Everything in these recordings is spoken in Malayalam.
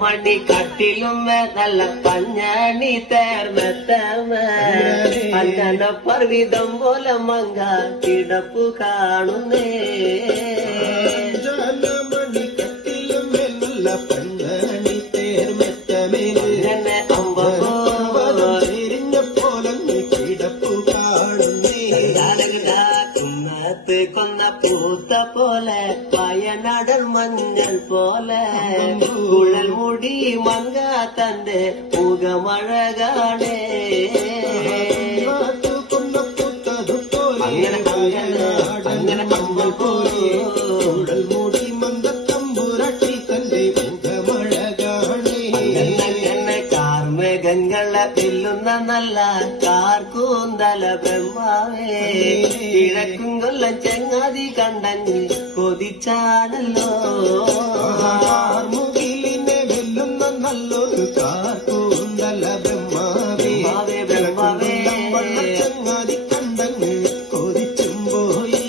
മണി കട്ടിലുമേ നല്ല പഞ്ഞണി തേർമെത്തമേ അങ്ങനെ പർവിതം പോലെ മങ്ക കിടപ്പു കാണുന്നേ മണി കട്ടിലുമേ നല്ല പഞ്ഞണി തേർമെത്തമേ അമ്പരിഞ്ഞ പോലെ കിടപ്പു കാണുന്നേ കൊന്ന പൂത്ത പോലെ വയനാടൻ മഞ്ഞൾ പോലെ കുഴൽ മുടി മങ്ക തന്റെ മുഖമഴകാണേ അങ്ങനെ അങ്ങനെ മഞ്ഞൾ പോലെ കുഴൽ മുടി മങ്ക തമ്പുരട്ടി തന്റെ മുഖമഴകാണേ അങ്ങനെ കാർമേഘങ്ങളെ വെല്ലുന്ന നല്ല കാർക്കൂന്തല ബ്രഹ്മാവേ കിഴക്കും കൊല്ലം ചങ്ങാതി കണ്ടങ്ങ് കൊതിച്ചാണല്ലോ മുകിലിനെ വെല്ലുന്ന നല്ലൊരു കാർക്കൂന്തല ബ്രഹ്മാവേ ബ്രഹ്മാവേ ചങ്ങാതി കണ്ടങ്ങ് കൊതിച്ചും പോയി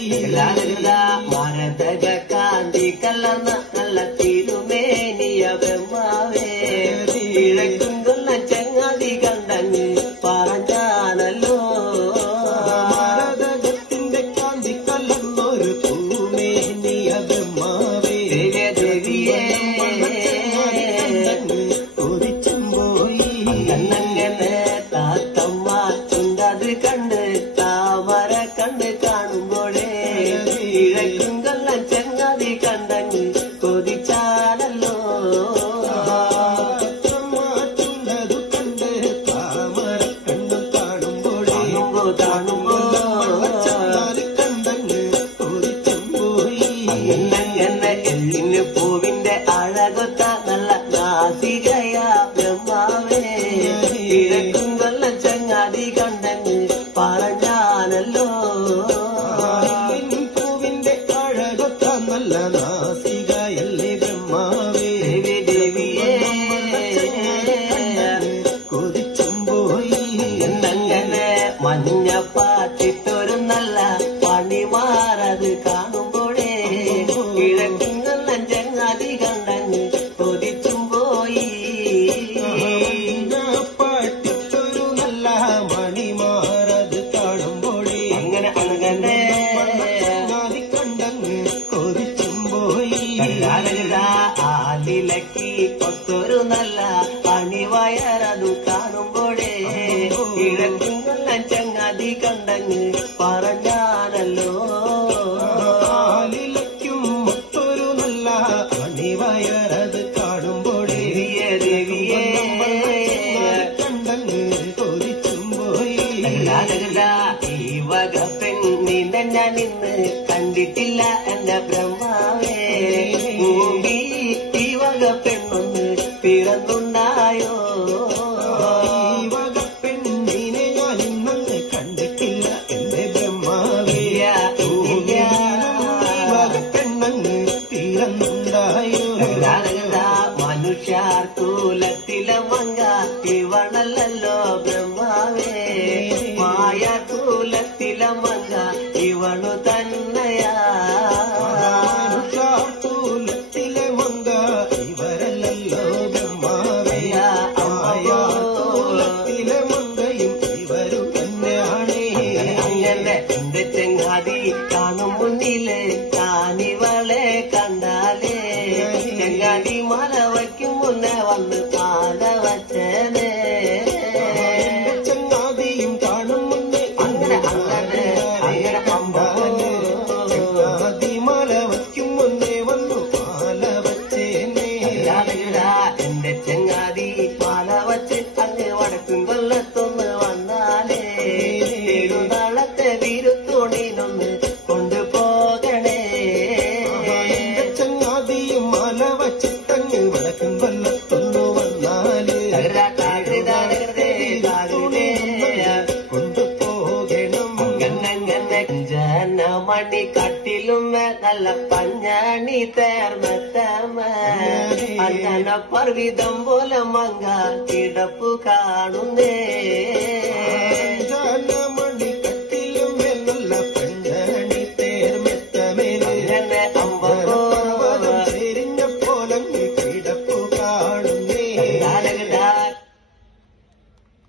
മരതക കാന്തി കലർന്ന നല്ല തിരുമേനിയ ബ്രഹ്മാവേ കിഴക്കും കൊല്ലം ചങ്ങാതി കണ്ടങ്ങ് പറഞ്ഞാണല്ലോ ഭാരതത്തിന്റെ കാന്തി കലർന്നൊരു പൂമേനിയ ബ്രഹ്മാവേ ദേവിയേ കൊതിച്ചും പോയി അങ്ങനെ താത്തമ്മ ചുണ്ടത് കണ്ട് താമര കണ്ട് കാണുമ്പോഴേ കിഴക്കും കൊല്ലം ചങ്ങാതി കണ്ടങ്ങ് കൊതിച്ചാണല്ലോ ചുണ്ടതു കണ്ട് താമര കണ്ടു കാണുമ്പോഴേ കാണുമ്പോ കണ്ടങ്ങ് കൊതിച്ചും പോയി അങ്ങനെ എല്ലിന് പൂവിന്റെ അഴകൊത്ത നല്ല നാസികയാ ബ്രഹ്മാവേ കിഴക്കും കൊല്ലം ചങ്ങാതി കണ്ടങ്ങ് പറഞ്ഞാണല്ലോ പൂവിന്റെ അഴകൊത്ത നല്ല നാസികയല്ലേ ബ്രഹ്മാവേ ദേവിയേ കൊതിച്ചും പോയി എന്നങ്ങനെ മഞ്ഞപ്പാട്ടിട്ടൊരു നല്ല പണിമാറത് കാണുമ്പോഴേ കിഴക്കും കൊല്ലം ചങ്ങാതി കണ്ടങ്ങ് കൊതിച്ചും പോയി പാട്ടിട്ടൊരു നല്ല മണിമാറത് കാണുമ്പോഴേ അങ്ങനെ അങ്ങനെ കണ്ടങ്ങ് കൊതിച്ചും പോയി ആലിലക്കി കൊത്തൊരു നല്ല അണിവയറതു കാണുമ്പോഴേ കിഴക്കും കൊല്ലം ചങ്ങാതി കണ്ടങ്ങ് പറഞ്ഞാണല്ലോ ആലിലയ്ക്കും മൊത്തൊരു നല്ല അണിവയറത് കാണുമ്പോഴേ ദേവിയേ കണ്ടങ്ങ് കൊതിച്ചും പോയി ഈ വക പെണ്ണിനെ ഞാൻ ഇന്ന് കണ്ടിട്ടില്ല എന്റെ ബ്രഹ്മാവേ ഭൂമി ഈ വക പെണ്ണൊന്ന് പിറന്നുണ്ടായോ ഈ വക പെണ്ണിനെ ഞാൻ ഇന്നങ്ങ് കണ്ടിട്ടില്ല എന്റെ ബ്രഹ്മാവേ ഈ വക പെണ്ണങ്ങ് തീർന്നുണ്ടായോ മനുഷ്യാർ കൂലത്തിലെ മങ്ക ഇവണല്ലോ ബ്രഹ്മാവേ മായ കൂലത്തിലെ മങ്ക ഇവണു തന്നെയാ ൂലത്തിലെ മങ്ക ഇവരല്ലോ ബ്രഹ്മാവേ ൂലത്തിലെ മങ്കയും ഇവരു തന്നെയാണേ അങ്ങനെ എന്റെ ചെങ്ങാതി കാണും മുന്നില് ഞാനിവളെ കണ്ടാലേ ചെങ്ങാതി മല വയ്ക്കും മുന്നേ വന്ന് പാല വച്ചേനേ ചങ്ങാതിയും കാണും മുന്നേ അങ്ങനെ അങ്ങനെ അങ്ങനെ ചങ്ങാതി മല വയ്ക്കും മുന്നേ വന്നു പാല വച്ചേനെ എന്റെ ചെങ്ങാതി പാല വച്ച് അങ്ങ് വടക്കും കൊല്ലത്തൊന്ന് വന്നാലേ നാളത്തെ വിരുത്തോണിനൊന്ന് കൊണ്ടുപോകണേ ചങ്ങാതിയും മല വച്ചിട്ടങ്ങ് വടക്കും കൊല്ലത്തൊന്നു വന്നാല് കൊണ്ടുപോകണം ജനമണി കട്ടിലുമേ നല്ല പഞ്ഞണി തേർമെത്തമേ അങ്ങനെ പർവിതം പോലെ മങ്ക കിടപ്പു കാണുന്നേ